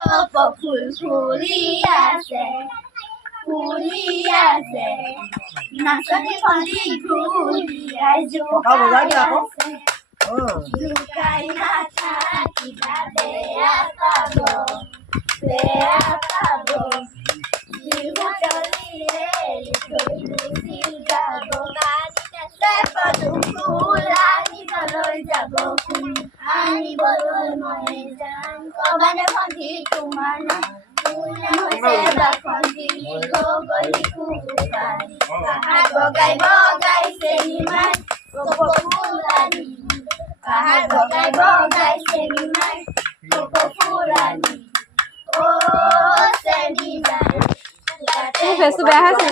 ফুল ফুলি আছে নাচনী ভণ্টি ঘূৰিয়াই জোকাই নাথাকিবা বেয়া পাব বিহু তলিৰে গুচি যাব ফুল আনিবলৈ যাব আনিবলৈ মই যাম কবানে ভণ্টি তোমাৰ নাম বগাই বগাই চেনিমাই ফুলানি পাহাৰ বগাই বগাই চেনিমাই ফুলানি অ চেনিমাই ফেচটো বেয়া হৈছে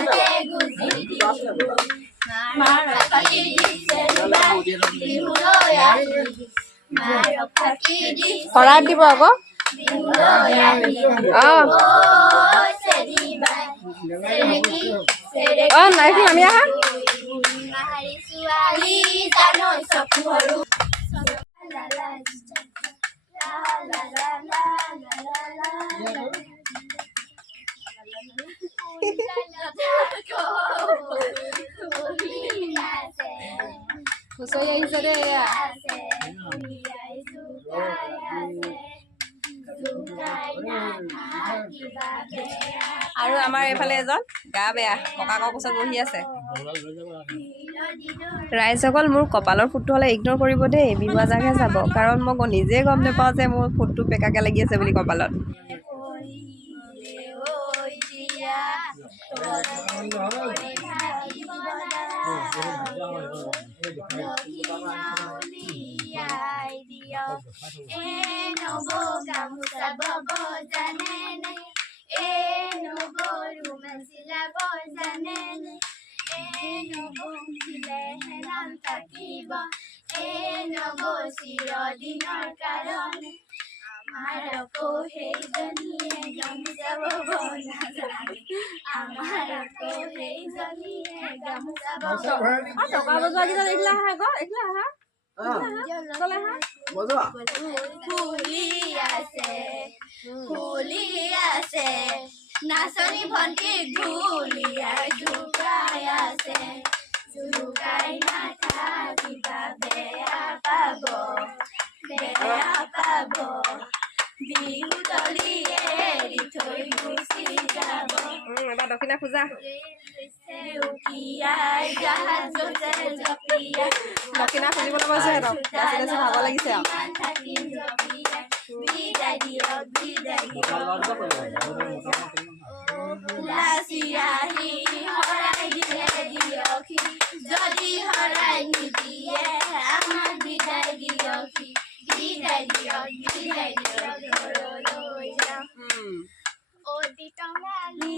শৰাই দিব আকৌ নাইকি আমি আহা হুঁচৰি আহিছে দেই এয়া আৰু আমাৰ এইফালে এজন গা বেয়া ককাকৰ কোচত বহি আছে ৰাইজসকল মোৰ কপালৰ ফুটটো হ'লে ইগন'ৰ কৰিব দেই বিহুৱা জাগহে চাব কাৰণ মই নিজে গম নাপাওঁ যে মোৰ ফুটটো পেকাকে লাগি আছে বুলি কপালত চিৰদিনৰ কাৰণে আমাৰ আকৌ সেইজনীয়ে গামোচা বব নাজানে আমাৰ আকৌ সেইজনীয়ে গামোচা বব টকা বজোৱা কেইটা দেখিলা আহা ফুলি আছে নাচনী ভণ্টি ঢুলীয়াই জোকাই আছে জোকাই নাথাকিবা বেয়া পাব বিহু তলি এৰি থৈ গুচি যাব এবাৰ দক্ষিণা খোজা দক্ষিণা খুজিবলৈ কৈছে সিহঁতক ভাব লাগিছে যদি হৰাই নিদিয়ে আমাক বিদায় দিয়কহি বিদায় দিয়ক ঘৰলৈ যাম অতি টঙালি